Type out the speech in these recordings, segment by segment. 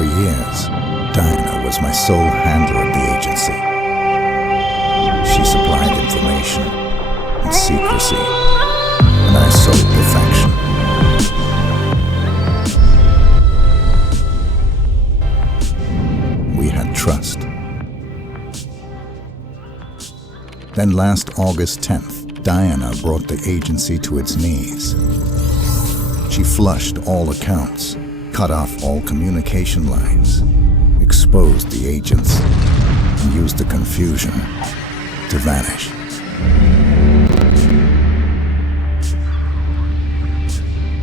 For years, Diana was my sole handler at the agency. She supplied information and secrecy, and I sold perfection. We had trust. Then last August 10th, Diana brought the agency to its knees. She flushed all accounts, cut off all communication lines, exposed the agents, and used the confusion to vanish.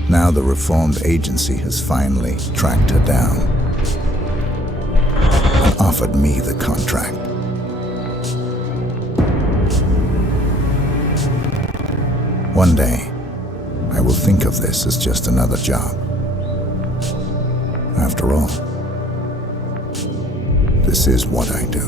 Now the reformed agency has finally tracked her down and offered me the contract. One day, I will think of this as just another job. After all, this is what I do.